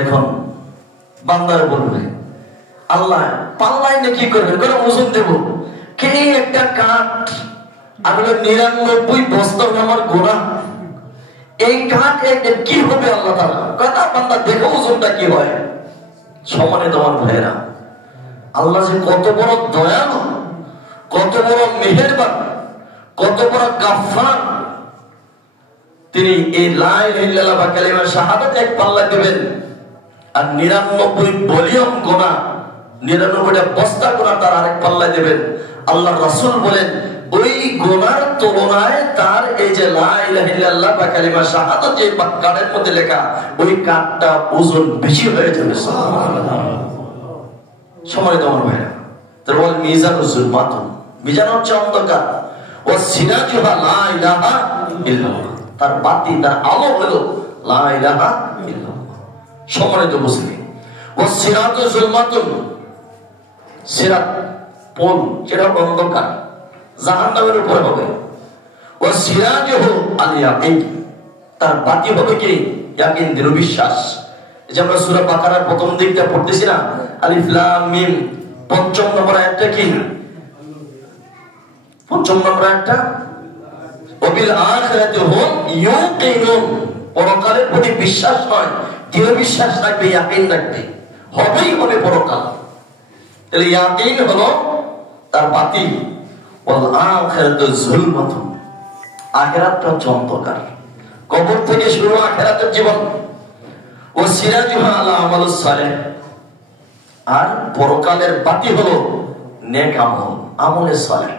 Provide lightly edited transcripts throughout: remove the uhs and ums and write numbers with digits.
এখন বান্দারে বলবে আল্লাহ পাল্লাই না কি করবেন, কোনো ওজন দেব কে একটা কাঠ আর 99 বস্তা আমার গোনা, এই কাঠ কি হবে আল্লাহ তাআলা কথা বান্দা দেখো ওজনটা কি হয়। সম্মানিত আমার ভাইয়েরা, আল্লাহ যে কত বড় দয়ালু, কত বড় মেহেরবান, কত বড় গাফফার, তিনি এই লা ইলাহা ইল্লাল্লাহ বা কালিমা শাহাদাত এক পাল্লা দিবেন আর 99 ভলিউম গোনা, 99টা বস্তা গোনা তার আরেক পাল্লা দিবেন। আল্লাহর রাসূল বলেন ওই গোনার তুলনায় তার এই যে লা ইলাহা ইল্লাল্লাহ বা কালিমা শাহাদাত যে কাঠের মধ্যে লেখা ওই কাঠটা ওজন বেশি হয়ে যাবে। সুবহানাল্লাহ। সম্মানিত আমার ভাইরা, তার বল মিজানুজ জুলমাত, মিজান হচ্ছে অন্ধকার, ও সিরাজুহা লা ইলাহা ইল্লাল্লাহ, তার বাতি তার আলো হলো লা ইলাহা ইল্লাল্লাহ। সম্মানিত মুসলিম, ও সিরাতুজ জুলমাত, সিরাত পোল যেটা অন্ধকার জাহান্নামের উপরে হবে, ও সিরাজুহু আল ইয়াকিন, তার বাতি হবে কি ইয়াকিন, দৃঢ় বিশ্বাস। এই যে আমরা সূরা বাকারার প্রথম দিকটা পড়তেছি না, আলিফ লাম মিম, পঞ্চম নম্বর আয়াতটা কি? পঞ্চম নম্বর আয়াতটা ওয়াবিল আখিরাতি হুম ইউকিনুন, পরকালের প্রতি বিশ্বাস হয়, দৃঢ় বিশ্বাস রাখবে, ইয়াকিন রাখবে, হবেই হবে পরকাল। তাহলে ইয়াকিন হলো তার বাতি, ওয়াল আখিরাতু যুলমাত, আখিরাতটা অন্ধকার, কবর থেকে শুরু আখিরাতের জীবন। ও সিরাজুহা আলা আমালুস সালেহ, আর পরকালের বাতি হলো নেক আমল, আমলে সালেহ।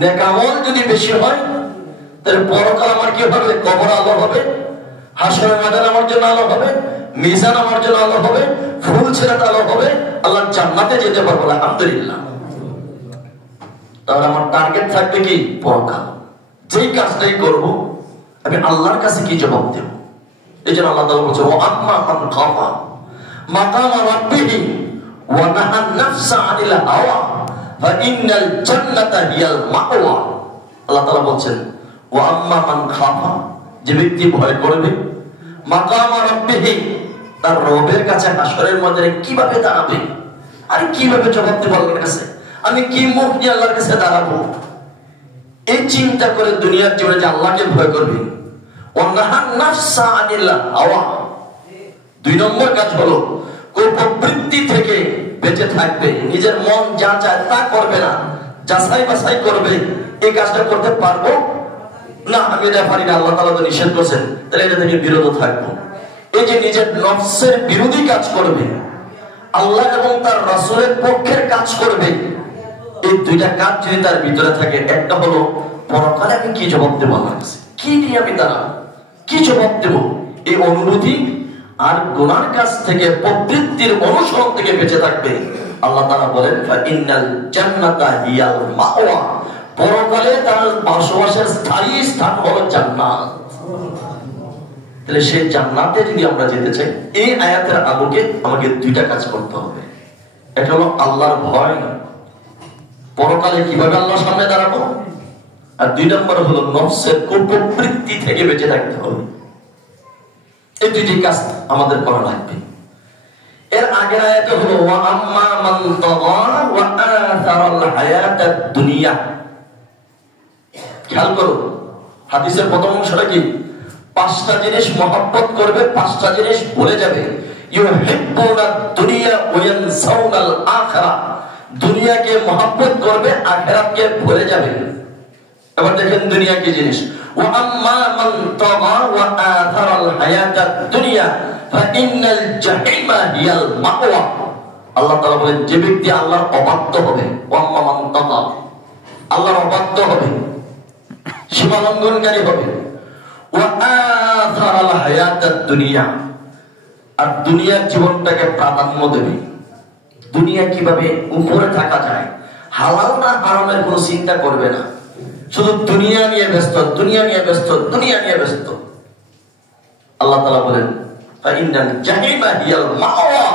নেক আমল যদি বেশি হয় তাহলে পরকাল আমার কি হবে? কবর আলো হবে, হাসরের ময়দান আমার জন্য আলো হবে, মিজান আমার জন্য আলো হবে, ফুল ছেড়াতে আলো হবে, আল্লাহর জান্নাতে যেতে পারবো আলহামদুলিল্লাহ। তাহলে আমার টার্গেট থাকবে কি? পরকাল। যেই কাজটাই করব আমি আল্লাহর কাছে কি জবাব দেব? এই জন্য আল্লাহ তাআলা বলছে, ওয়া আম্মা মান খাফা মাকাম রাব্বিহি ওয়া নাহা নাফসা আনিল হাওয়া ফা ইন্নাল জান্নাতা হিয়াল মাওয়া। আল্লাহ তাআলা বলছেন, ওয়া আম্মা মান খাফা, যে ব্যক্তি ভয় করবে, মাকাম রাব্বিহি, তার রবের কাছে হাসরের ময়দানে কিভাবে দাঁড়াবে, আর কিভাবে জবাব দেব আল্লাহর কাছে, আমি কি মুখ নিয়ে আল্লাহর কাছে দাঁড়াবো, এই চিন্তা করে দুনিয়ার জীবনে যে আল্লাহকে ভয় করবে। ওয়া নাহা নাফসা আনিল হাওয়া, 2 নম্বর কাজ হলো কুপ্রবৃত্তি থেকে বেঁচে থাকবে, নিজের মন যা চায় তা করবে না, যাচাই বাছাই করবে, এই কাজটা করতে পারবো না, আমি এটা পারি না, আল্লাহ তাআলা তো নিষেধ করেছেন, তাহলে এটা থেকে বিরত থাকবো। এই যে নিজের নফসের বিরোধী কাজ করবে, আল্লাহ এবং তার রাসূলের পক্ষের কাজ করবে, এই 2টা কাজ যদি তার ভিতরে থাকে, একটা হলো পরকালে আমি কি জবাব দেবো আল্লাহর কাছে, কি দিয়ে আমি দাঁড়াবো, কি জবাব দেব, এই অনুভূতি আর গুনার কাজ থেকে, প্রবৃত্তির অনুসরণ থেকে বেঁচে থাকবে। আল্লাহ তাআলা বলেন, ফা ইন্নাল জান্নাতা হিয়াল মাওয়া, পরকালে তার বসবাসের স্থায়ী স্থান হলো জান্নাত। তাহলে সেই জান্নাতে যদি আমরা যেতে চাই, এই আয়াতের আলোকে আমাকে 2টা কাজ করতে হবে। এটা হলো আল্লাহর ভয়, পরকালে কিভাবে আল্লাহর সামনে দাঁড়াবো, আর 2 নম্বর হলো নফসের কুপ্রবৃত্তি থেকে বেঁচে থাকতে হবে। এই 2টি কাজ আমাদের করা লাগবে। এর আগের আয়াতে হলো ওয়া আম্মা মান তাগা ওয়া আথারাল হায়াতাদ দুনিয়া। খেয়াল করো, হাদিসের প্রথম অংশটা কি? 5টা জিনিস মহব্বত করবে, 5টা জিনিস ভুলে যাবে। ইউহিব্বুনাদ দুনিয়া ওয়া ইয়ানসাউনাল আখিরা, দুনিয়াকে মহব্বত করবে, আখিরাতকে ভুলে যাবে। এবার দেখেন দুনিয়া কি জিনিস। ওয়া আম্মা মান তাগা ওয়া আথারাল হায়াতাদ দুনিয়া ফা ইন্নাল জাহিমা হিয়াল মাওয়া। আল্লাহ তাআলা বলেন, যে ব্যক্তি আল্লাহর অবাধ্য হবে, ওয়া আম্মা মান তাগা, আল্লাহর অবাধ্য হবে, সীমা লঙ্ঘনকারী হবে, ওয়া আথারাল হায়াতাদ দুনিয়া, আর দুনিয়ার জীবনটাকে প্রাধান্য দেবে, দুনিয়া কিভাবে উপরে থাকা যায়, হালাল না হারামের কোনো চিন্তা করবে না, শুধু দুনিয়া নিয়ে ব্যস্ত, দুনিয়া নিয়ে ব্যস্ত, দুনিয়া নিয়ে ব্যস্ত। আল্লাহ তাআলা বলেন, ফা ইন্নাল জাহিমা হিয়াল মাওয়া,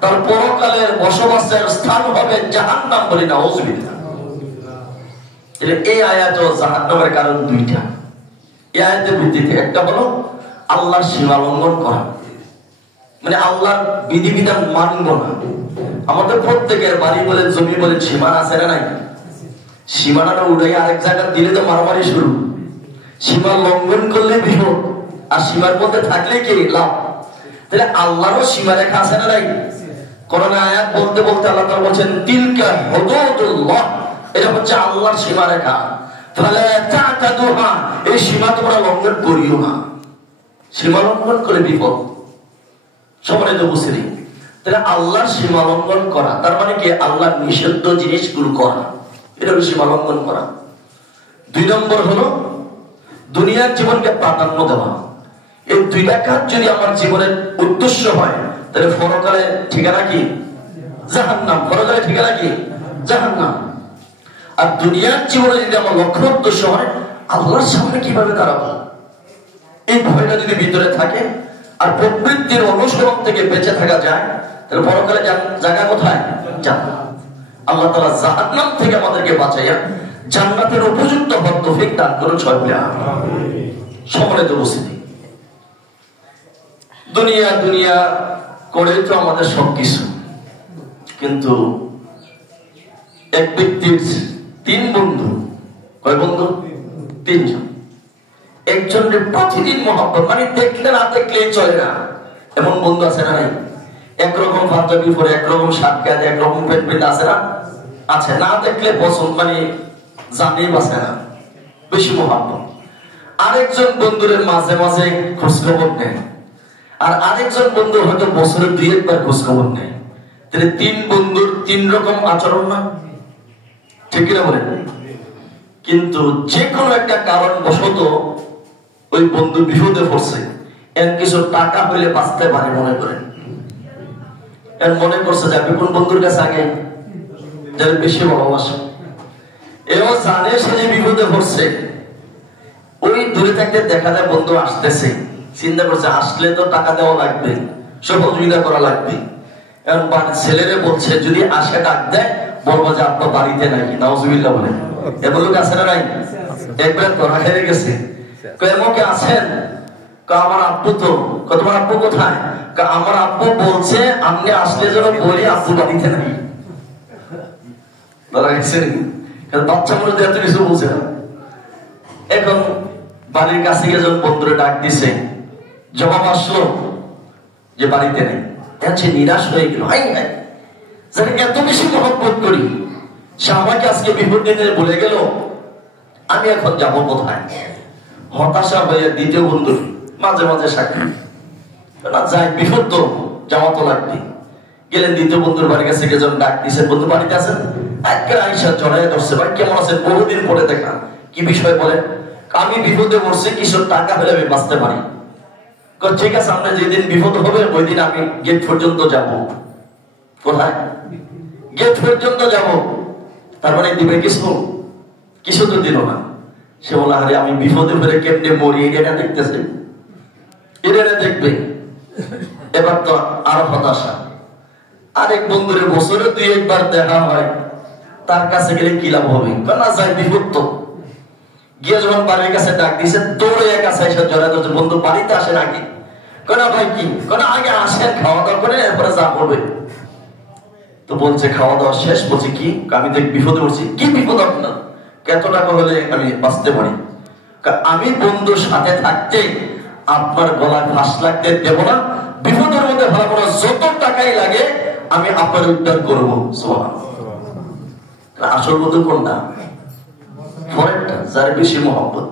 তার পরকালের বসবাসের স্থান হবে জাহান্নাম। বলি নাউযুবিল্লাহ। এই আয়াত ও জাহান্নামের কারণ 2টা। এই আয়াতের ভিত্তিতে একটা হলো আল্লাহর সীমা লঙ্ঘন করা, মানে আল্লাহর বিধিবিধান মানব না। আমাদের প্রত্যেকের বাড়ি বলেন জমি বলেন সীমানা আছে না নাই? সীমানাটা উঠাই আরেক জায়গায় দিলে তো মারামারি শুরু। সীমা লঙ্ঘন করলে বিপদ, আর সীমার মধ্যে থাকলে কি লাভ? তাহলে আল্লাহরও সীমা রেখা আছে না নাই? কোরআনে আয়াত বলতে বলতে আল্লাহ তাআলা বলেন তিলকা হুদুদুল্লাহ, এটা হচ্ছে আল্লাহর সীমা রেখা। ফালা তা'তাদুহা, এই সীমা তোমরা লঙ্ঘন করিও না। সীমা লঙ্ঘন করে বিপদ। সম্মানিত মুসলিম, তাহলে আল্লাহর সীমা লঙ্ঘন করা তার মানে কি? আল্লাহর নিষিদ্ধ জিনিসগুলো করা, এটা হলো সীমা লঙ্ঘন করা। 2 নম্বর হলো দুনিয়ার জীবনকে প্রাধান্য দেওয়া। এই 2টা কাজ যদি আমার জীবনের উদ্দেশ্য হয় তাহলে পরকালে ঠিকানা কি? জাহান্নাম। পরকালে ঠিকানা কি? জাহান্নাম। আর দুনিয়ার জীবনে যদি আমার লক্ষ্য উদ্দেশ্য হয় আল্লাহর সামনে কিভাবে দাঁড়াবো, এই ভয়টা যদি ভিতরে থাকে আর প্রবৃত্তির অনুসরণ থেকে বেঁচে থাকা যায় তাহলে পরকালে জায়গা কোথায়? জান্নাত। আল্লাহ তাআলা জাহান্নাম থেকে আমাদেরকে বাঁচাইয়া জান্নাতের উপযুক্ত হওয়ার তৌফিক দান করুন সবাইকে। সম্মানিত উপস্থিতি, দুনিয়া দুনিয়া করে তো আমাদের সবকিছু, কিন্তু এক ব্যক্তির 3 বন্ধু। কয় বন্ধু? 3 জন। একজনের প্রতিদিন মহব্বত, মানে দেখলে না দেখলেই চলে না, এমন বন্ধু আছে না নাই? একরকম পাঞ্জাবি পরে, একরকম শার্ট গায়ে, একরকম প্যান্ট পরে আছে না? আছে। না দেখলে পছন্দ, মানে জানেই বাসে না, বেশি মহব্বত। আরেকজন বন্ধুর মাঝে মাঝে খোঁজখবর নেয়, আর আরেকজন বন্ধু হয়তো বছরে 2-1 বার খোঁজখবর নেয়। তাহলে 3 বন্ধুর 3 রকম আচরণ না? ঠিক কিনা বলেন? কিন্তু যে কোনো একটা কারণ বশত ওই বন্ধু বিপদে পড়ছে, এর কিছু টাকা হইলে বাঁচতে পারে মনে করেন, এর মনে করছে যে আপনি কোন বন্ধুর কাছে আগে যার বেশি ভালোবাসে, এও জানে সে যে বিপদে পড়ছে। ওই দূরে থাকতে দেখা যায় বন্ধু আসতেছে, চিন্তা করছে আসলে তো টাকা দেওয়া লাগবে, সহযোগিতা করা লাগবে। এখন ছেলেরে বলছে যদি আসে ডাক দেয় বলবো যে আপনার বাড়িতে নাকি, নাউজুবিল্লাহ বলেন। এমন লোক আছে না নাই? একবার ধরা খেয়ে গেছে, কেমকে আছেন? আমার আব্বু তো। তোমার আব্বু কোথায়? আমার আব্বু বলছে আপনি আসলে যেন বলি আব্বু বাড়িতে নাই। ধরা গেছে বাচ্চা মনে এত কিছু বলছে না। এখন বাড়ির কাছে গিয়ে যখন বন্ধুরে ডাক দিছে, জবাব আসলো যে বাড়িতে নেই। নিরাশ হয়ে গেল, হাই হাই, যাকে এত বেশি মহব্বত করি সে আমাকে আজকে বিপদ দিনে বলে গেল, আমি এখন যাব কোথায়? হতাশা হয়ে দ্বিতীয় বন্ধুর মাঝে মাঝে সাক্ষী না যাই, বিপদ তো যাওয়া তো লাগবে। গেলেন দ্বিতীয় বন্ধুর বাড়ির কাছে গিয়ে যখন ডাক দিছে, বন্ধু বাড়িতে আছেন? একের আইসা জড়াইয়া ধরছে, ভাই কেমন আছেন? বহুদিন পরে দেখা, কি বিষয় বলে? আমি বিপদে পড়ছি, কিছু টাকা হলে আমি বাঁচতে পারি। ঠিক আছে, আপনার যেদিন বিপদ হবে ওই দিন আমি গেট পর্যন্ত যাব। কোথায়? গেট পর্যন্ত যাব। তার মানে দিবে কিছু? কিছু তো দিল না। সে বলে আরে আমি বিপদে পড়ে কেমনে মরি এটা দেখতেছে, এটা দেখবে। এবার তো আরো হতাশা। আরেক বন্ধুরে বছরে 2-1 বার দেখা হয়, তার কাছে গেলে কি লাভ হবে? না যাই, বিপদ তো। গিয়ে যখন বাড়ির কাছে ডাক দিছে, দৌড়ে এক কাছে এসে জড়া ধরছে, বন্ধু বাড়িতে আসে নাকি? কেন ভাই কি? কেন আগে আসেন, খাওয়া দাওয়া করে এরপরে যা করবে। তো বলছে খাওয়া দাওয়া শেষ। বলছে কি? আমি তো বিপদে পড়ছি। কি বিপদ আপনার? কত টাকা হলে আমি বাঁচতে পারি? আমি বন্ধুর সাথে থাকতে আপনার গলায় ফাঁস লাগতে দেব না, বিপদের মধ্যে ভালো করে যত টাকাই লাগে আমি আপনার উদ্ধার করবো। আসল বন্ধু কোনটা? পরেরটা, যার বেশি মহব্বত।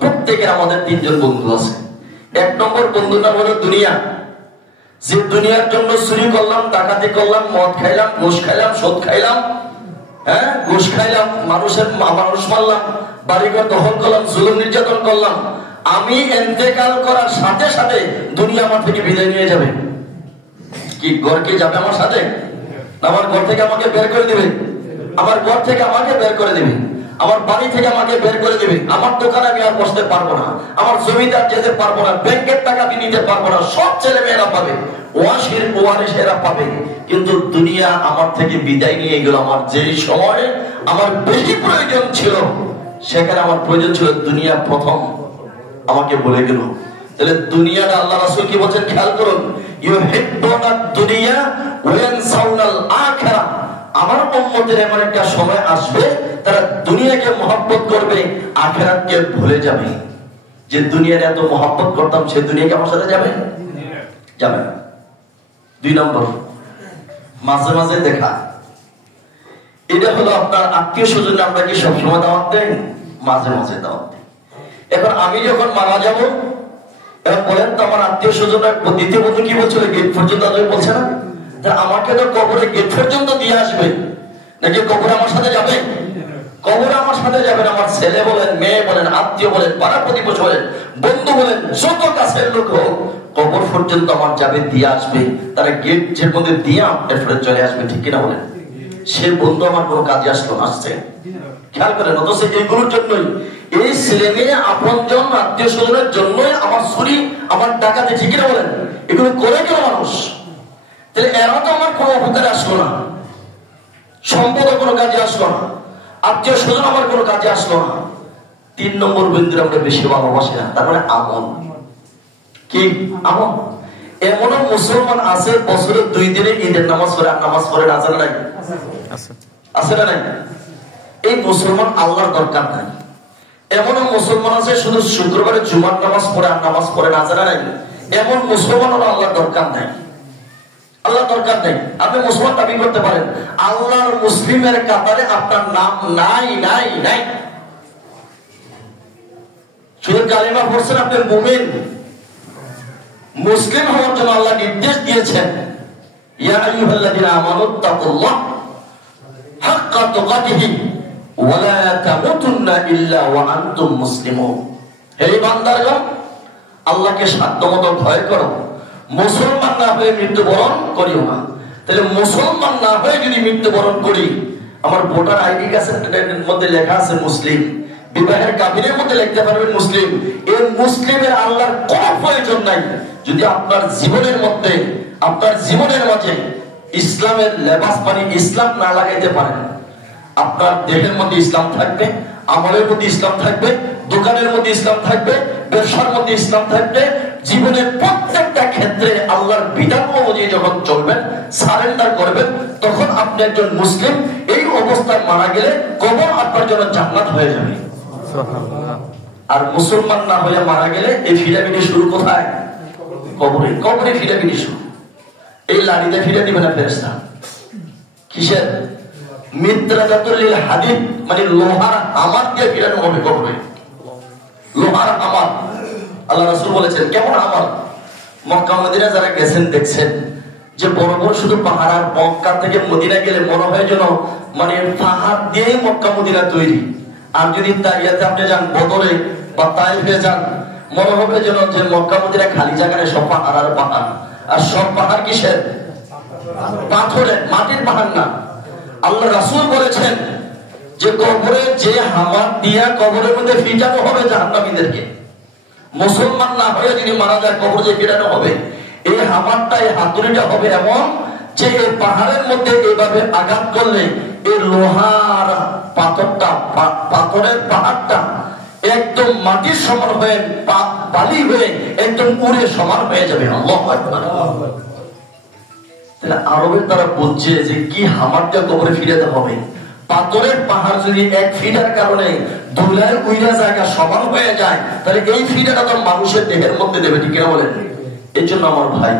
প্রত্যেকের আমাদের 3 জন বন্ধু আছে। 1 নম্বর বন্ধুর নাম হলো দুনিয়া। যে দুনিয়ার জন্য চুরি করলাম, ডাকাতি করলাম, মদ খাইলাম, ঘুষ খাইলাম, সুদ খাইলাম, হ্যাঁ ঘুষ খাইলাম, মানুষ মারলাম, বাড়িঘর দখল করলাম, জুলুম নির্যাতন করলাম। আমি ইন্তেকাল করার সাথে সাথে দুনিয়া আমার থেকে বিদায় নিয়ে যাবে। কি ঘর কে যাবে আমার সাথে? আমার ঘর থেকে আমাকে বের করে দিবে। আমার ঘর থেকে আমাকে বের করে দিবে, আমার বাড়ি থেকে আমাকে বের করে দিবে। আমার দোকানে আমি আর বসতে পারবো না, আমার জমিদার যেতে পারবো না, ব্যাংকের টাকা আমি নিতে পারবো না। সব ছেলে মেয়েরা পাবে, ওয়ারিসেরা পাবে। কিন্তু দুনিয়া আমার থেকে বিদায় নিয়ে গেল। আমার যেই সময়ে আমার বেশি প্রয়োজন ছিল, সেখানে আমার প্রয়োজন ছিল দুনিয়া প্রথম আমাকে বলে গেল তাহলে দুনিয়াটা আল্লাহ রাসূল কি বলছেন খেয়াল করুন, ইউহিব্বুনা দুনিয়া ওয়া ইয়ানসাউনাল আখিরাহ। আমার উম্মতের এমন একটা সময় আসবে তারা দুনিয়াকে মহব্বত করবে, আখিরাতকে ভুলে যাবে। যে দুনিয়ার এত মহব্বত করতাম সে দুনিয়া কি আমার সাথে যাবে? যাবে না। 2 নম্বর, মাঝে মাঝে দেখা। এটা হলো আপনার আত্মীয় স্বজন, আমরা কি সবসময় দাওয়াত দেন? মাঝে মাঝে দাওয়াত দেই। এখন আমি যখন মারা যাব, এখন বলেন তো আমার আত্মীয় স্বজনরা দ্বিতীয় বন্ধু কি বলছিল? গেট পর্যন্ত আসবে বলছে না? আমাকে তো কবরে গেট পর্যন্ত দিয়ে আসবে, নাকি কবরে আমার সাথে যাবে? কবরে আমার সাথে যাবেন। আমার ছেলে বলেন, মেয়ে বলেন, আত্মীয় বলেন, পাড়া প্রতিবেশী বলেন, বন্ধু বলেন, যত কাছের লোক হোক, কবর পর্যন্ত আমার যাবে, দিয়ে আসবে। তারা গেট যে মধ্যে দিয়ে এরপরে চলে আসবে, ঠিক কিনা বলেন? সে বন্ধু আমার কোনো কাজে আসলো না, আসছে? খেয়াল করেন। অথচ এইগুলোর জন্যই, এই ছেলে মেয়ে, আপনজন, আত্মীয় স্বজনের জন্যই আমার চুরি, আমার ডাকাতি, ঠিক কিনা বলেন? এগুলো করে কেন মানুষ? তাহলে এরা তো আমার কোনো উপকারে আসলো না, সম্পদ কোনো কাজে আসলো না, আত্মীয় স্বজন আমার কোনো কাজে আসলো না। 3 নম্বর বিন্দু আমরা বেশি ভালোবাসি না, তার মানে আমল। কি আমল? এমনও মুসলমান আছে বছরে 2 দিনে ঈদের নামাজ পড়ে, আর নামাজ পড়ে না, জানা নাই? আছে না নাই? এই মুসলমান আল্লাহর দরকার নাই। এমনও মুসলমান আছে শুধু শুক্রবারে জুমার নামাজ পড়ে, আর নামাজ পড়ে না, জানা নাই? এমন মুসলমানও আল্লাহর দরকার নাই। আল্লাহ দরকার নেই। আপনি মুসলমান দাবি করতে পারেন, আল্লাহর মুসলিমের কাতারে আপনার নাম নাই নাই নাই। শুধু কালিমা পড়ছেন, আপনি মুমিন। মুসলিম হওয়ার জন্য আল্লাহ নির্দেশ দিয়েছেন, ইয়া আইয়ুহাল্লাযীনা আমানুত্তাকুল্লাহ হাক্কা তুকাতিহি ওয়া লা তামুতুন্না ইল্লা ওয়া আনতুম মুসলিমুন। হে বান্দাগণ, আল্লাহকে সাধ্যমতো ভয় করো, মুসলমান না হয়ে মৃত্যুবরণ করিও না। তাহলে মুসলমান না হয়ে যদি মৃত্যুবরণ করি, আমার ভোটার আইডি কার্ডের মধ্যে লেখা আছে মুসলিম, বিবাহের কাবিনের মধ্যে লিখতে পারবেন মুসলিম, এই মুসলিমের আল্লাহর কোনো প্রয়োজন নাই। যদি আপনার জীবনের মধ্যে, আপনার জীবনের মাঝে ইসলামের লেবাস মানে ইসলাম না লাগাইতে পারেন, আপনার দেহের মধ্যে ইসলাম থাকবে, আমলের মধ্যে ইসলাম থাকবে, দোকানের মধ্যে ইসলাম থাকবে, ব্যবসার মধ্যে ইসলাম থাকবে, জীবনের প্রত্যেকটা ক্ষেত্রে আল্লাহর বিধান অনুযায়ী যখন চলবেন, সারেন্ডার করবেন, তখন আপনি একজন মুসলিম। এই অবস্থায় মারা গেলে কবর আপনার জন্য জান্নাত হয়ে যাবে। আর মুসলমান না হয়ে মারা গেলে এই ফিরাবিনি শুরু কোথায়? কবরে। কবরে ফিরাবিনি শুরু। এই লাড়িতে ফিরে দিবে না ফেরেশতা। কিসের? মিত্রাজাতুল লিল হাদিদ, মানে লোহার আমার দিয়ে ফিরানো হবে কবরে। লোহার আমার। আল্লাহ রাসূল বলেছেন, কেমন আমার? মক্কা মদিনা যারা গেছেন দেখছেন যে বড় বড় শুধু পাহাড়, আর মক্কা থেকে মদিনা গেলে মনে হয় যেন মানে পাহাড় দিয়ে মক্কা মদিনা তৈরি। আর যদি তাইয়াতে আপনি যান, বদরে বা তাইফে যান, মনে হবে যেন যে মক্কা মদিনা খালি জায়গা নেই, সব পাহাড় আর পাহাড়। আর সব পাহাড় কিসের? পাথরের, মাটির পাহাড় না। আল্লাহ রাসূল বলেছেন যে কবরে যে হামার দিয়া কবরের মধ্যে ফিটানো হবে জাহান্নামীদেরকে, মুসলমান না হয়ে যদি মারা যায় কবর যে ফিটানো হবে, এই হামারটা, এই হাতুড়িটা হবে এমন যে এই পাহাড়ের মধ্যে এইভাবে আঘাত করলে এই লোহার পাথরটা, পাথরের পাহাড়টা একদম মাটির সমান হয়ে, বালি হয়ে একদম উড়ে সমান হয়ে যাবে। আল্লাহু আকবার। তাহলে আরবের তারা বুঝছে যে কি হামারটা কবরে ফিরাতে হবে। পাথরের পাহাড় যদি 1 ফিটার কারণে ধুলায় উইরা জায়গা সমান হয়ে যায়, তাহলে এই ফিটাটা তো মানুষের দেহের মধ্যে দেবে, ঠিক না বলেন? এই জন্য আমার ভাই,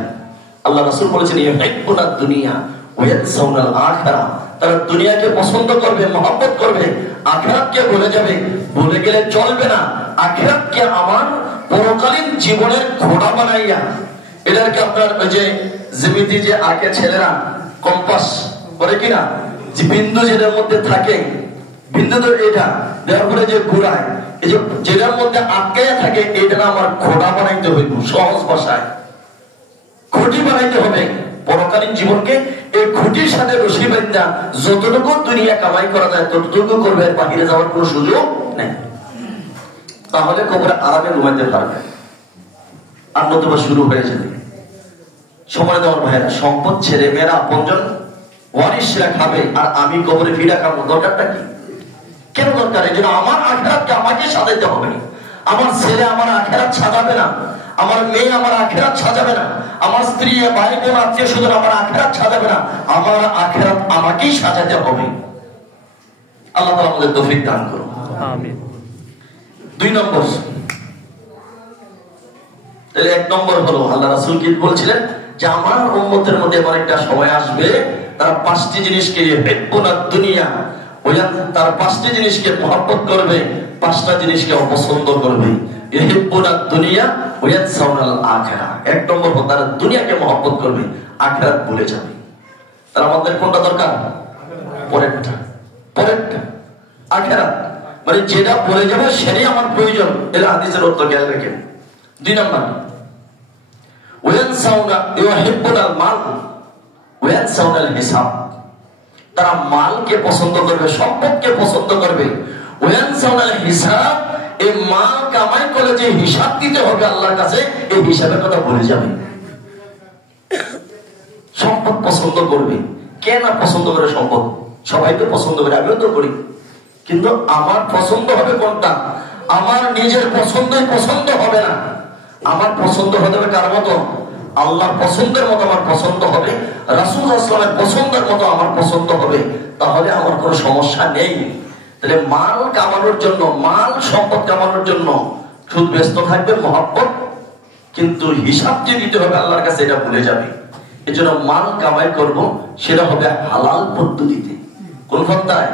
আল্লাহ রাসূল বলেছেন, ইউহিব্বুনা দুনিয়া ওয়া ইয়ানসাউনাল আখিরাহ। তারা দুনিয়াকে পছন্দ করবে, মহব্বত করবে, আখিরাতকে ভুলে যাবে। ভুলে গেলে চলবে না। আখিরাতকে আমার পরকালীন জীবনের ঘোড়া বানাইয়া, এটাকে আপনার ওই যে জিমিতি যে আঁকে ছেলেরা কম্পাস করে কিনা, যে বিন্দু যেটার মধ্যে থাকে, বিন্দু তো এটা দেওয়ার পরে যে ঘুরায়, এই যে যেটার মধ্যে আটকাইয়া থাকে, এটা আমার ঘোড়া বানাইতে হইব। সহজ ভাষায় খুঁটি বানাইতে হবে পরকালীন জীবনকে। এই খুঁটির সাথে রশি বাঁধা যতটুকু দুনিয়া কামাই করা যায় ততটুকু করবে, বাহিরে যাওয়ার কোনো সুযোগ নেই। তাহলে কবরে আরামে ঘুমাইতে পারবে, আর নতুবা শুরু হয়ে যাবে। সময় দেওয়ার ভাইয়েরা, সম্পদ ছেড়ে মেয়েরা আপনজন ওয়ারিশরা খাবে, আর আমি কবরে ফিরা খাবো। দরকারটা কি? কেন দরকার? এই জন্য আমার আখিরাতকে আমাকে সাজাইতে হবে। আমার ছেলে আমার আখিরাত সাজাবে না, আমার মেয়ে আমার আখিরাত সাজাবে না, আমার স্ত্রী ভাই বোন আত্মীয় স্বজন আমার আখিরাত সাজাবে না, আমার আখিরাত আমাকেই সাজাতে হবে। আল্লাহ তাআলা আমাদের তৌফিক দান করুন, আমিন। 2 নম্বর, তাহলে 1 নম্বর হলো আল্লাহ রাসূল কি বলছিলেন যে আমার উম্মতের মধ্যে এমন একটা সময় আসবে তারা 5টি জিনিসকে হিব্বুনা দুনিয়া, তার 5টি জিনিসকে মহব্বত করবে, 5টা জিনিসকে অপছন্দ করবে। ইহিব্বুনা দুনিয়া ওয়া ইয়ানসাউনাল আখিরাহ। 1 নম্বর হলো তারা দুনিয়াকে মহব্বত করবে, আখিরাত ভুলে যাবে। তার আমাদের কোনটা দরকার? পরেরটা আখিরাত, মানে যেটা ভুলে যাবে সেটাই আমার প্রয়োজন। এর হাদিসের অর্থ খেয়াল রাখেন। 2 নম্বর ওয়া ইয়ানসাউনা ইউহিব্বুনাল মাল ওয়া ইয়ানসাউনাল হিসাব। তারা মালকে পছন্দ করবে, সম্পদকে পছন্দ করবে। ওয়া ইয়ানসাউনাল হিসাব, এই মাল কামাই করে যে হিসাব দিতে হবে আল্লাহর কাছে, এই হিসাবের কথা ভুলে যাবে। সম্পদ পছন্দ করবে, কে না পছন্দ করে সম্পদ? সবাই তো পছন্দ করে, আমিও তো করি। কিন্তু আমার পছন্দ হবে কোনটা? আমার নিজের পছন্দই পছন্দ হবে না। আমার পছন্দ হতে হবে কার মতো? আল্লাহর পছন্দের মতো আমার পছন্দ হবে, রাসূল সাল্লাল্লাহু আলাইহি ওয়াসাল্লামের পছন্দের মতো আমার পছন্দ হবে, তাহলে আমার কোনো সমস্যা নেই। তাহলে মাল কামানোর জন্য, মাল সম্পদ কামানোর জন্য শুধু ব্যস্ত থাকবে মহব্বত, কিন্তু হিসাব যে দিতে হবে আল্লাহর কাছে এটা ভুলে যাবে। এই জন্য মাল কামাই করব, সেটা হবে হালাল পদ্ধতিতে। কোন পন্থায়?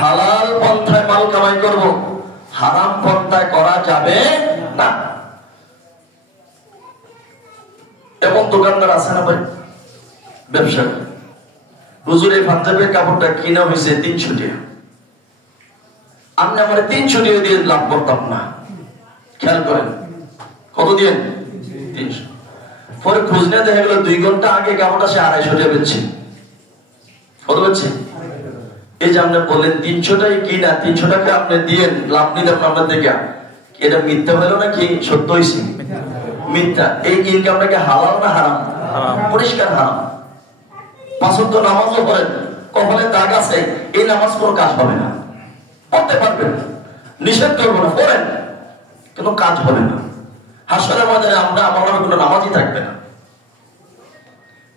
হালাল পন্থায় মাল কামাই করব, হারাম পন্থায় করা যাবে না। এমন দোকানদার আছে না ভাই, ব্যবসা, হুজুর এই পাঞ্জাবের কাপড়টা কিনা হয়েছে 300 টাকা, আমি আমার 300 টাকা দিয়ে লাভ করতাম না। খেয়াল করেন, কত দিয়ে? 300। পরে খোঁজ নিয়ে দেখা গেল 2 ঘন্টা আগে কাপড়টা সে 250 টাকা বেচছে। কত বেচছে? এই যে আপনি বললেন 300 টাকা কিনা, 300 টাকা আপনি দিয়ে লাভ নিলেন আপনার থেকে, এটা মিথ্যা হলো নাকি সত্য হয়েছে? মিথ্যা। এই ইনকামটাকে হালাল না হারাম? পরিষ্কার হারাম। 5 ওয়াক্ত নামাজও পড়েন, কপালে দাগ আছে, এই নামাজ কোনো কাজ হবে না। পড়তে পারবেন, নিষেধ করবো না, পড়েন, কিন্তু কাজ হবে না। হাসরের ময়দানে আমরা আমার কোনো নামাজই থাকবে না।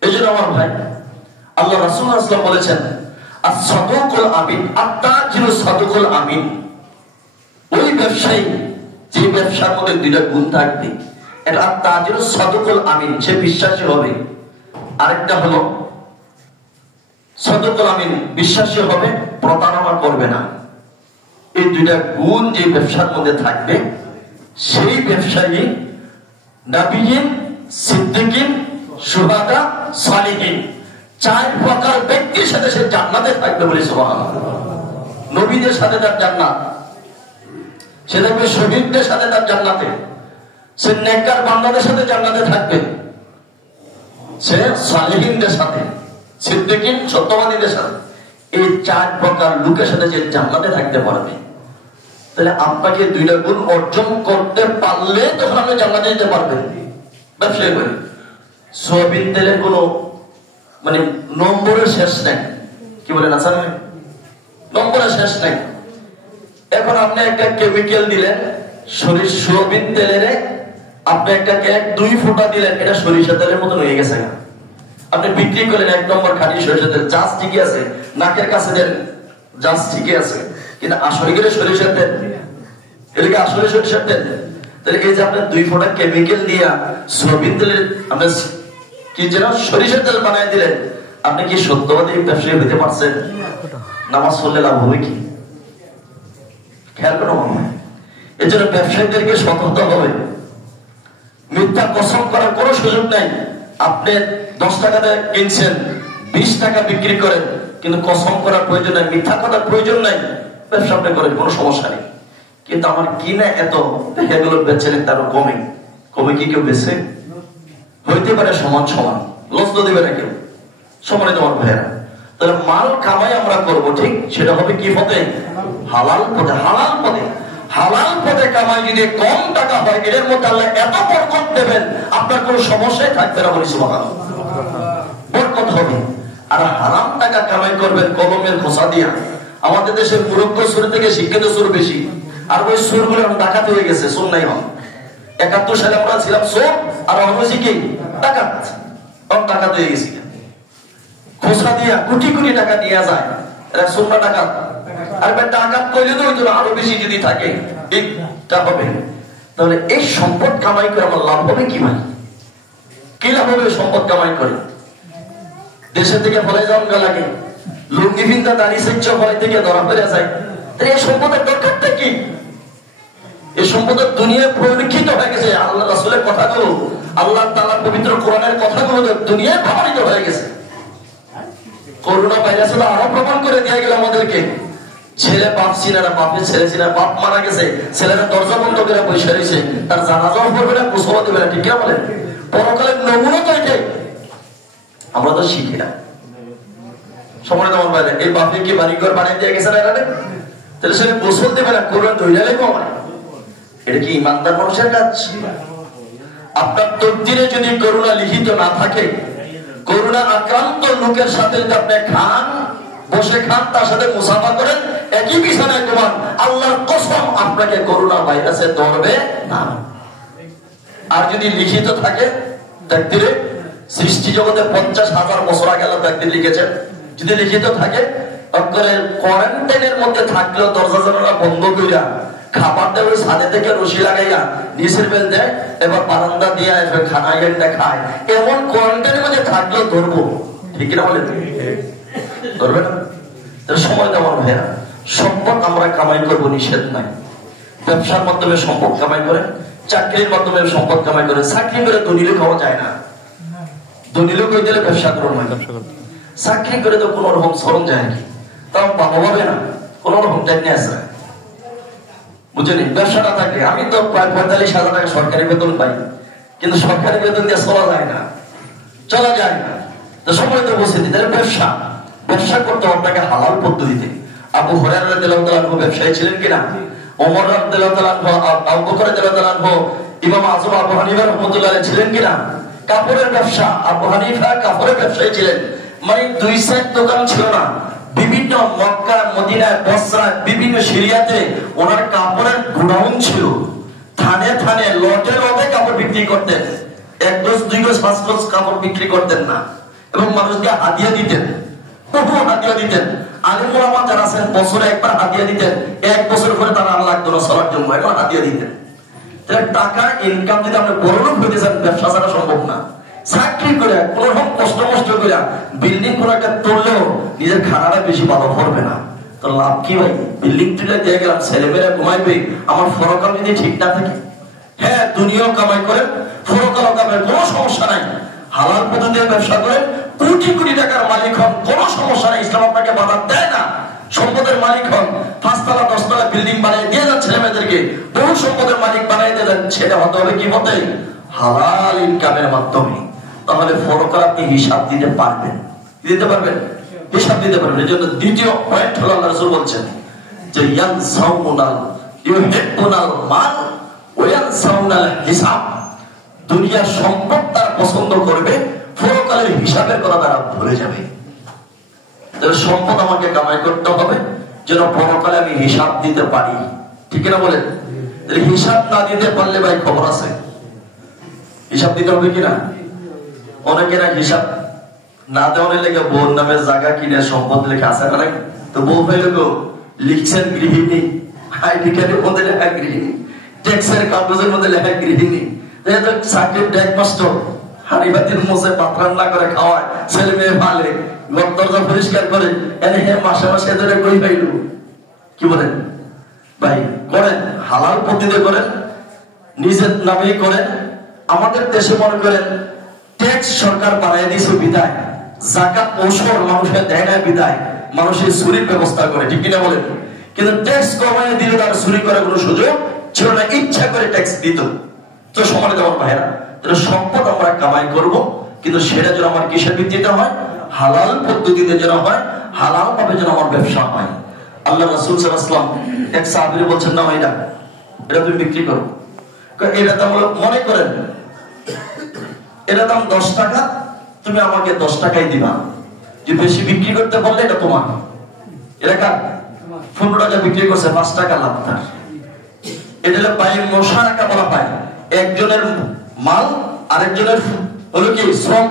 এই জন্য আমার ভাই, আল্লাহ রাসূল সাল্লাল্লাহু আলাইহি ওয়াসাল্লাম বলেছেন as-saduqul amin, at-tajiru saduqul amin। ওই ব্যবসায়ী যে ব্যবসার মধ্যে 2টা গুণ থাকবে, এটা at-tajiru saduqul amin, সে বিশ্বাসী হবে। আরেকটা হলো সাদুকুল আমিন, বিশ্বাসী হবে, প্রতারণা করবে না। এই 2টা গুণ যে ব্যবসার মধ্যে থাকবে, সেই ব্যবসায়ী নবীয়িন, সিদ্দিকিন, শুহাদা, সালিহিন, 4 প্রকার ব্যক্তির সাথে সে জান্নাতে থাকবে বলে সুবহানাল্লাহ। নবীদের সাথে তার জান্নাত, সে থাকবে শহীদদের সাথে তার জান্নাতে, সে নেককার বান্দাদের সাথে জান্নাতে থাকবে, সে সালিহিনদের সাথে, সিদ্দিকিন, সত্যবাদীদের সাথে, এই 4 প্রকার লোকের সাথে যে জান্নাতে থাকতে পারবে। তাহলে আপনাকে 2টা গুণ অর্জন করতে পারলে তখন আপনি জান্নাতে যেতে পারবেন। ব্যবসায়ী করে সোয়াবিন তেলের কোনো মানে নম্বরের শেষ নেই, কি বলেন আছেন, নম্বরের শেষ নেই। এখন আপনি একটা কেমিক্যাল দিলেন সোয়াবিন তেলের, আপনি একটা 1-2 ফোঁটা দিলেন, এটা সরিষা তেলের মতন হয়ে গেছে। আপনি বিক্রি করেন 1 নম্বর খাঁটি সরিষা তেল, জাস ঠিকই আছে, নাকের কাছে দেন জাস ঠিকই আছে, কিন্তু আসলে গেলে সরিষার তেল, এটাকে আসলে সরিষার তেল। তাহলে এই যে আপনি 2 ফোঁটা কেমিক্যাল দিয়া সোয়াবিন তেলের আপনি কি যেন সরিষার তেল বানাই দিলেন, আপনি কি সত্যবাদী ব্যবসায়ী হতে পারছেন? নামাজ পড়লে লাভ হবে কি? খেয়াল করো। এই জন্য ব্যবসায়ীদেরকে সতর্ক হবে, মিথ্যা কসম করার কোনো সুযোগ নাই। আপনি 10 টাকাতে কিনছেন, 20 টাকা বিক্রি করেন, কিন্তু কসম করার প্রয়োজন নাই, মিথ্যা কথার প্রয়োজন নাই, ব্যবসা আপনি করেন, কোনো সমস্যা নেই। কিন্তু আমার কিনা এত, এগুলো বেচেন তারও কমে কমে কি কেউ বেছে? হইতে পারে সমান সমান, লস তো দেবে না কেউ, সমানে তোমার ভাইয়েরা। তাহলে মাল কামাই আমরা করব, ঠিক সেটা হবে কি পথে? হালাল পথে। হালাল পথে, হালাল পথে কামাই যদি কম টাকা হয়, এর মধ্যে আল্লাহ এত বরকত দেবেন, আপনার কোনো সমস্যাই থাকবে না বলি সুবহানাল্লাহ, বরকত হবে। আর হারাম টাকা কামাই করবেন কলমের খোসা দিয়া। আমাদের দেশের মুরব্ব সুর থেকে শিক্ষিত সুর বেশি, আর ওই সুরগুলো ডাকাত হয়ে গেছে, সুর নাই হন। 71 সালে আমরা ছিলাম চোর, আর হয়েছি কি ডাকাত। ডাকাত হয়ে গেছি, খোসা দিয়া কোটি কোটি টাকা নিয়ে যায়, এরা চোর না ডাকাত? আর ডাকাত করলে তো হইতো না, আরো বেশি যদি থাকে এইটা হবে। তাহলে এই সম্পদ কামাই করে আমার লাভ হবে কি ভাই? কি লাভ হবে সম্পদ কামাই করে? দেশের থেকে ফলে যাওয়া লাগে, লুঙ্গি ভিন্তা দাঁড়িয়ে সেচ্ছ ফলে থেকে ধরা ফেলে যায়। এই সম্পদের দরকারটা কি? এই সম্পদের দুনিয়ায় পরিলক্ষিত হয়ে গেছে। আল্লাহ রাসূলের কথাগুলো, আল্লাহ তাআলার পবিত্র কোরআনের কথাগুলো দুনিয়ায় প্রমাণিত হয়ে গেছে। করোনা ভাইরাস আরো প্রমাণ করে দিয়ে গেল আমাদেরকে। ছেলে বাপ ছিল না, বাপের ছেলে ছিল, বাপ মারা গেছে, ছেলেরা দরজা বন্ধ করে বসে রয়েছে, তার জানাজাও পড়বে না, গোসল দেবে না। ঠিক না বলেন? পরকালের নমুনা তো এটাই, আমরা তো শিখি না। সময় তোমার বাইরে এই বাপে কি বাড়ি ঘর বানিয়ে দিয়ে গেছে না এখানে? তাহলে সে গোসল দেবে না, করবেন ধৈর্য লেগে আমার। এটা কি ইমানদার মানুষের কাজ? আপনার তকদিরে যদি করুণা লিখিত না থাকে, করুণা আক্রান্ত লোকের সাথে যদি আপনি খান, বসে খান, তার সাথে মুসাফা করেন, একই বিছানায় ঘুমান, আল্লাহর কসম আপনাকে করুণা ভাইরাসে ধরবে না। আর যদি লিখিত থাকে তাকদীরে, সৃষ্টি জগতে 50,000 বছর আগে আল্লাহ তাকদীর লিখেছেন, যদি লিখিত থাকে, কোয়ারেন্টাইনের মধ্যে থাকলেও দরজা জানালা বন্ধ কইরা, খাবার দেবে ছাদে থেকে রশি লাগাইয়া নিচের বেল দেয়, এবার বারান্দা দিয়ে আসবে খানা গেলটা খায়, এমন কোয়ারেন্টাইনের মধ্যে থাকলেও ধরবো। ঠিক না বলে? ধরবে না? সময় দেওয়ার ভাইয়া, সম্পদ আমরা কামাই করবো, নিষেধ নাই। ব্যবসার মাধ্যমে সম্পদ কামাই করে, চাকরির মাধ্যমে সম্পদ কামাই করে। চাকরি করে দলিলও খাওয়া যায় না, দলিলও কই দিলে ব্যবসা করুন। চাকরি করে তো কোন রকম সরম যায় নাকি, তাও বাবা হবে না, কোন রকম টেনে আসে, বুঝলি? ব্যবসাটা থাকে। আমি তো প্রায় 45,000 টাকা সরকারি বেতন পাই, কিন্তু সরকারি বেতন দিয়ে চলা যায় না, চলা যায় না। তো সময় তো বসে দিই, তাহলে ব্যবসা, ব্যবসা করতে আপনাকে হালাল পদ্ধতিতে। আবু হুরায়রা রাদিয়াল্লাহু তাআলা আনহু ব্যবসায়ী ছিলেন কিনা? ওমর রাদিয়াল্লাহু তাআলা আনহু, আবু বকর রাদিয়াল্লাহু তাআলা আনহু, ইমাম আযম আবু হানিফা রাহমাতুল্লাহ আলাইহি ছিলেন কিনা? কাপড়ের ব্যবসা, আবু হানিফা কাপড়ের ব্যবসায়ী ছিলেন। মানে 2 সেট দোকান ছিল না, বিভিন্ন মক্কা, মদিনা, বসরা, বিভিন্ন সিরিয়াতে ওনার কাপড়ের গোডাউন ছিল। থানে থানে লটে লটে কাপড় বিক্রি করতেন, 1 গজ 2 গজ 5 গজ কাপড় বিক্রি করতেন না, এবং মানুষকে হাদিয়া দিতেন, বহু হাদিয়া দিতেন। আলিম ওলামা যারা আছেন বছরে একবার হাদিয়া দিতেন, 1 বছর পরে তারা আর লাগতো না চলার জন্য, এখন হাদিয়া দিতেন। তাহলে টাকা ইনকাম যদি আপনি বড় লোক হইতে চান, ব্যবসা ছাড়া সম্ভব না। চাকরি করে কোন রকম কষ্ট করে বিল্ডিং কোন একটা তুললেও নিজের খানাটা বেশি ভালো করবে না, তো লাভ কি ভাই? বিল্ডিং তুলে দিয়ে গেলাম, ছেলেমেয়েরা ঘুমাইবে, আমার ফরকাল যদি ঠিক না থাকে। হ্যাঁ, দুনিয়াও কামাই করেন, ফরকালও কামাই, কোনো সমস্যা নাই। হালাল পদ্ধতিতে ব্যবসা করেন, কোটি কোটি টাকার মালিক হন, কোনো সমস্যা নাই। ইসলাম আপনাকে বাধা দেয় না। সম্পদের মালিক হন, 5 তলা 10 তলা বিল্ডিং বানিয়ে দিয়ে যান ছেলে মেয়েদেরকে, বহু সম্পদের মালিক বানিয়ে দিয়ে যান। সেটা হতে হবে কি মতে? হালাল ইনকামের মাধ্যমে। তাহলে ফরকাল আপনি হিসাব দিতে পারবেন, দিতে পারবেন, হিসাব দিতে পারবেন। এই জন্য দ্বিতীয় পয়েন্ট হলো, আল্লাহ রাসূল বলছেন যে ইয়ানসাউনাল ইউহিব্বুনাল মাল ওয়া ইয়ানসাউনাল হিসাব। দুনিয়ার সম্পদ তারা পছন্দ করবে, পরকালের হিসাবের কথা তারা ভুলে যাবে। তাহলে সম্পদ আমাকে কামাই করতে হবে যেন পরকালে আমি হিসাব দিতে পারি। ঠিক না বলেন? তাহলে হিসাব না দিতে পারলে ভাই খবর আছে, হিসাব দিতে হবে কিনা? অনেকেরা হিসাব না দেওয়ার লেগে বউর নামের জায়গা কিনে সম্পদ লেখা আছে না, তো বউ ভাই লোক লিখছেন গৃহিণী, আইডি কার্ডের মধ্যে লেখা গৃহিণী, ট্যাক্সের কাগজের মধ্যে লেখা গৃহিণী, চাকরির ডেক মাস্টার, হাড়ি বাতির মুছে ভাত রান্না করে খাওয়ায়, ছেলে মেয়ে ভালে, ঘর দরজা পরিষ্কার করে, এনে হে মাসে মাসে ধরে কই পাইল। কি বলেন ভাই? করেন, হালাল পদ্ধতিতে করেন, নিজের নামেই করেন। আমাদের দেশে মনে করেন ট্যাক্স সরকার বাড়াই দিয়েছে বিদায়, যাকাত ওসর মানুষের দেয় না বিদায়, মানুষের চুরির ব্যবস্থা করে। ঠিক কিনা বলেন? কিন্তু ট্যাক্স কমাই দিলে তার চুরি করার কোনো সুযোগ ছিল না, ইচ্ছা করে ট্যাক্স দিত। তো সমানে দেওয়ার ভাইরা, সম্পদ আমরা কামাই করব, কিন্তু সেটা যেন আমার কিসের ভিত্তিতে হয়? হালাল পদ্ধতিতে যেন হয়, হালাল ভাবে যেন আমার ব্যবসা হয়। আল্লাহ রাসূল সাল্লাল্লাহু আলাইহি ওয়াসাল্লাম এক সাহাবীকে বলছেন, না এটা তুমি বিক্রি করো, এটা দাম মনে করেন এটা দাম 10 টাকা, তুমি আমাকে 10 টাকাই দিবা। যে বেশি বিক্রি করতে বললে এটা তোমার, এটা কার? 15 টাকা বিক্রি করছে, 5 টাকা লাভ তার। এটা হলো বাইয়ের মুশারাকা বলা হয়। একজনের মাল আরেকজনের হলো কি শ্রম।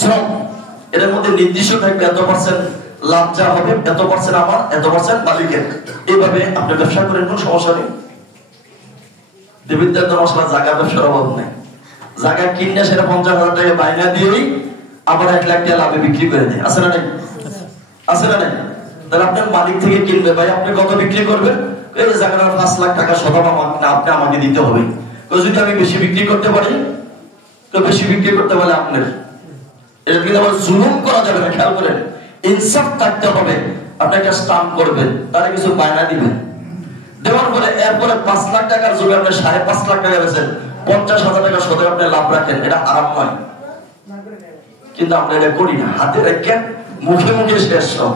শ্রম এর মধ্যে নির্দিষ্ট থাকবে এত পার্সেন্ট লাভ যা হবে, এত পার্সেন্ট আমার, এত পার্সেন্ট মালিকের। এইভাবে আপনি ব্যবসা করেন, কোন সমস্যা নেই। দেবিদ্যার মশলা জায়গা ব্যবসার অভাব নেই। জায়গা কিনে সেটা 50,000 টাকা বাইনা দিয়েই আবার 1 লাখ টাকা লাভে বিক্রি করে দেয়। আছে না নাই? আছে না নাই? তাহলে আপনার মালিক থেকে কিনবে, ভাই আপনি কত বিক্রি করবেন? এই জায়গাটা 5 লাখ টাকা শতক আপনি আমাকে দিতে হবে। যদি আমি বেশি বিক্রি করতে পারি তো বেশি বিক্রি করতে পারলে আপনার। এটা কিন্তু আবার জুলুম করা যাবে না, খেয়াল করেন। ইনসাফ থাকতে হবে। আপনি একটা স্টাম্প করবেন, তারা কিছু বায়না দিবেন, দেওয়ার পরে এরপরে 5 লাখ টাকার জমি আপনি 5.5 লাখ টাকা বেচেন, 50,000 টাকা শতক আপনি লাভ রাখেন, এটা আরাম নয়। কিন্তু আমরা এটা করি না, হাতে রেখে মুখে মুখে শেষ সব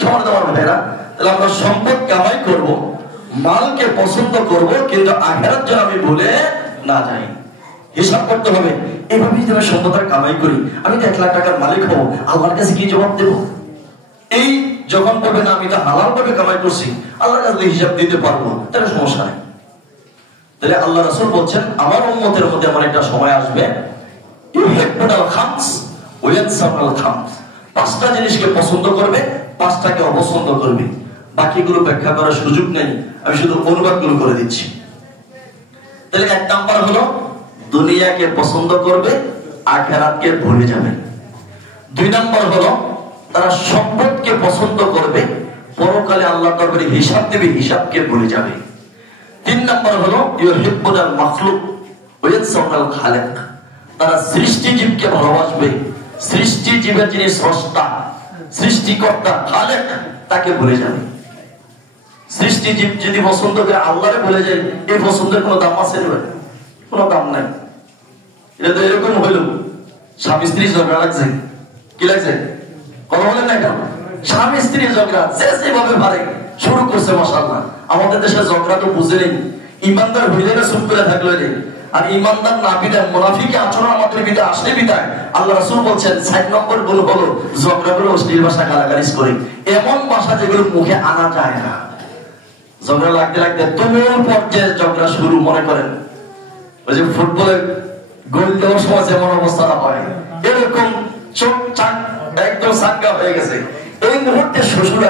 সমান দেওয়ার ভাইরা। তাহলে আমরা সম্পদ কামাই করব, মালকে পছন্দ করব, কিন্তু আখেরাত যেন আমি ভুলে না যাই। হিসাব করতে হবে। এইভাবেই যদি আমি সম্পদ কামাই করি, আমি তো 1 লাখ টাকার মালিক হবো, আল্লাহর কাছে কি জবাব দেব? এই যখন বলবে না আমি তো হালাল ভাবে কামাই করছি, আল্লাহর কাছে হিসাব দিতে পারবো, তাহলে সমস্যা নেই। তাহলে আল্লাহ রাসূল বলছেন আমার উম্মতের মধ্যে এমন একটা সময় আসবে, ইউহিব্বুল খামস ওয়া ইয়ানসাউল খামস। 5টা জিনিসকে পছন্দ করবে, 5টাকে অপছন্দ করবে। বাকিগুলো ব্যাখ্যা করার সুযোগ নেই, আমি শুধু অনুবাদগুলো করে দিচ্ছি। তাহলে 1 নাম্বার হলো দুনিয়াকে পছন্দ করবে, আখিরাতকে ভুলে যাবে। 2 নাম্বার হলো তারা সম্পদকে পছন্দ করবে, পরকালে আল্লাহর দরবারে হিসাব দেবে, হিসাবকে ভুলে যাবে। 3 নাম্বার হলো ইউহিব্বুল মাখলুক ওয়া ইয়ানসাউল খালিক। তারা সৃষ্টিজীবকে ভালোবাসবে, সৃষ্টিজীবের যিনি স্রষ্টা, সৃষ্টিকর্তা, খালেক, তাকে ভুলে যাবে। সৃষ্টিজীব যদি পছন্দ করে আল্লাহরে ভুলে যায়, এই পছন্দের কোনো দাম আছে? কোনো দাম নাই। এটা তো এরকম হইল, স্বামী স্ত্রী ঝগড়া লাগছে, কি লাগছে কথা বলেন না কেন? স্বামী স্ত্রী ঝগড়া যে যেভাবে পারে শুরু করছে। মাশাআল্লাহ, আমাদের দেশে ঝগড়া তো বুঝে নেই। ইমানদার হইলে না চুপ করে থাকলে নেই, আর ইমানদার না বিদায় মুনাফিকি আচরণ আমাদের বিদায় আসলে বিদায়। আল্লাহ রাসূল বলছেন 4 নম্বর গুণ হলো ঝগড়াগুলো অশ্লীল ভাষা গালাগালিজ করে, এমন ভাষা যেগুলো মুখে আনা যায় না। ঝগড়া লাগতে লাগতে তুমুল পর্যায়ে ঝগড়া শুরু। মনে করেন ওই যে ফুটবলের গোল দেওয়ার সময় যেমন অবস্থাটা হয়, এরকম চোখ চাক একদম সাঙ্গা হয়ে গেছে। এই মুহূর্তে শ্বশুর